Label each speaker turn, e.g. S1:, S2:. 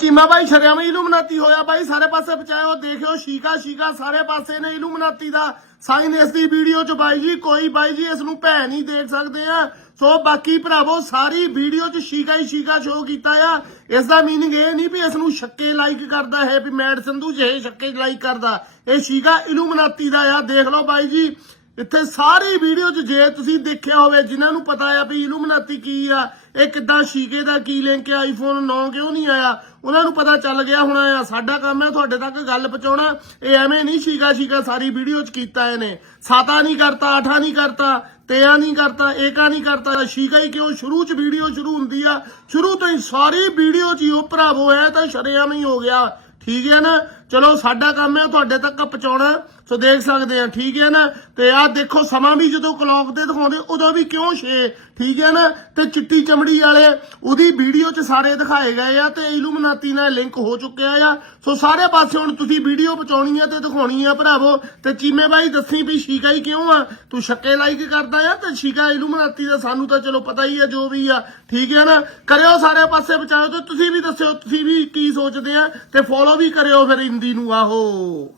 S1: ਚੀਮਾ ਬਾਈ ਸ਼ਰਿਆਮੀ ਇਲੂਮਨਾਤੀ ਹੋਇਆ ਬਾਈ ਸਾਰੇ ਪਾਸੇ ਪਹੁੰਚਾਇਓ ਦੇਖਿਓ, ਸ਼ੀਕਾ ਸ਼ੀਕਾ, ਸਾਰੇ ਪਾਸੇ ਨੇ ਇਲੂਮਨਾਤੀ ਦਾ। ਸਾਈਨ ਇਸ ਦੀ ਵੀਡੀਓ ਚ ਬਾਈ ਜੀ, ਕੋਈ ਬਾਈ ਜੀ ਇਸ ਨੂੰ ਭੈ ਨਹੀਂ ਦੇਖ ਸਕਦੇ ਆ। ਸੋ ਬਾਕੀ ਭਰਾਵੋ, ਸਾਰੀ ਵੀਡੀਓ ਚ ਸ਼ੀਕਾ ਹੀ ਸ਼ੀਕਾ ਸ਼ੋ ਕੀਤਾ ਆ। ਇਸ ਦਾ ਮੀਨਿੰਗ ਇਹ ਨਹੀਂ ਵੀ ਇਸ ਨੂੰ ਛੱਕੇ ਲਾਈਕ ਕਰਦਾ ਹੈ ਵੀ ਮੈਡ ਸੰਧੂ ਜਿਹੇ ਛੱਕੇ ਲਾਈਕ ਕਰਦਾ। ਇਹ ਸ਼ੀਕਾ ਇਲੂਮਨਾਤੀ ਦਾ ਆ, ਦੇਖ ਲਓ ਬਾਈ ਜੀ। ਇੱਥੇ ਸਾਰੀ ਵੀਡੀਓ 'ਚ ਜੇ ਤੁਸੀਂ ਦੇਖਿਆ ਹੋਵੇ, ਜਿਨ੍ਹਾਂ ਨੂੰ ਪਤਾ ਆ ਵੀ ਇਲੂਮਨਾਤੀ ਕੀ ਆ, ਇਹ ਕਿੱਦਾਂ ਸ਼ੀਕੇ ਦਾ ਕੀ ਲਿੰਕ ਹੈ ਆਈਫੋਨ 9 ਕਿਉਂ ਨਹੀਂ ਆਇਆ? ਉਹਨਾਂ ਨੂੰ ਪਤਾ ਚੱਲ ਗਿਆ ਹੋਣਾ ਆ, ਸਾਡਾ ਕੰਮ ਹੈ ਤੁਹਾਡੇ ਤੱਕ ਗੱਲ ਪਹੁੰਚਾਉਣਾ। ਇਹ ਐਵੇਂ ਨਹੀਂ ਸ਼ੀਕਾ ਸ਼ੀਕਾ ਸਾਰੀ ਵੀਡੀਓ 'ਚ ਕੀਤਾ ਇਹਨੇ। ਸਾਤਾ ਨਹੀਂ ਕਰਤਾ ਆਠਾ ਨਹੀਂ ਕਰਤਾ ਤਿਆ ਨਹੀਂ ਕਰਤਾ, ਏਕਾ ਨਹੀਂ ਕਰਤਾ। ਸ਼ੀਕਾ ਹੀ ਕਿਉਂ ਸ਼ੁਰੂ 'ਚ ਵੀਡੀਓ ਸ਼ੁਰੂ ਹੁੰਦੀ ਆ? ਸ਼ੁਰੂ ਤੋਂ ਹੀ ਸਾਰੀ ਵੀਡੀਓ 'ਚ ਹੀ ਉਹ ਭਰਾਵੋ ਹੈ ਤਾਂ ਸ਼ਰੇਆਮ ਹੀ ਹੋ ਗਿਆ। ਠੀਕ ਹੈ ਨਾ? ਚਲੋ ਸਾਡਾ ਕੰਮ ਹੈ, ਤੁਹਾਡੇ ਤੱਕ ਪਹੁੰਚਾਉਣਾ, ਸੋ ਦੇਖ ਸਕਦੇ ਆ ਠੀਕ ਹੈ ਨਾ? ਤੇ ਆਹ ਦੇਖੋ, ਸਮਾਂ ਵੀ ਜਦੋਂ ਕਲੌਕ ਤੇ ਦਿਖਾਉਂਦੇ, ਉਦੋਂ ਵੀ ਕਿਉਂ 6 ਠੀਕ ਹੈ ਨਾ? ਤੇ ਚਿੱਟੀ ਚਮੜੀ ਵਾਲੇ, ਉਹਦੀ ਵੀਡੀਓ 'ਚ ਸਾਰੇ ਦਿਖਾਏ ਗਏ ਆ ਤੇ ਇਲੂਮਨਾਤੀ ਨਾਲ ਲਿੰਕ ਹੋ ਚੁੱਕਿਆ ਆ। ਸੋ ਸਾਰੇ ਪਾਸੇ ਹੁਣ ਤੁਸੀਂ ਵੀਡੀਓ ਪਹੁੰਚਾਉਣੀ ਆ ਤੇ ਦਿਖਾਉਣੀ ਆ, ਭਰਾਵੋ। ਤੇ ਚੀਮੇ ਬਾਈ, ਦੱਸੀ ਵੀ ਸ਼ੀਕਾ ਹੀ ਕਿਉਂ ਆ? ਤੂੰ ਛੱਕੇ ਲਾਈਕ ਕਰਦਾ ਆ ਤੇ ਸ਼ੀਕਾ ਇਲੂਮਨਾਤੀ ਦਾ ਸਾਨੂੰ ਤਾਂ ਚਲੋ ਪਤਾ ਹੀ ਆ, ਜੋ ਵੀ ਆ। ਠੀਕ ਹੈ ਨਾ? ਕਰਿਓ ਸਾਰੇ ਪਾਸੇ ਪਹੁੰਚਾਓ ਤੇ ਤੁਸੀਂ ਵੀ ਦੱਸਿਓ, ਤੁਸੀਂ ਵੀ ਕੀ ਸੋਚਦੇ ਆ ਤੇ ਫੋਲੋ ਵੀ ਕਰਿਓ ਫਿਰ ਹਿੰਦੀ ਨੂੰ ਆਹੋ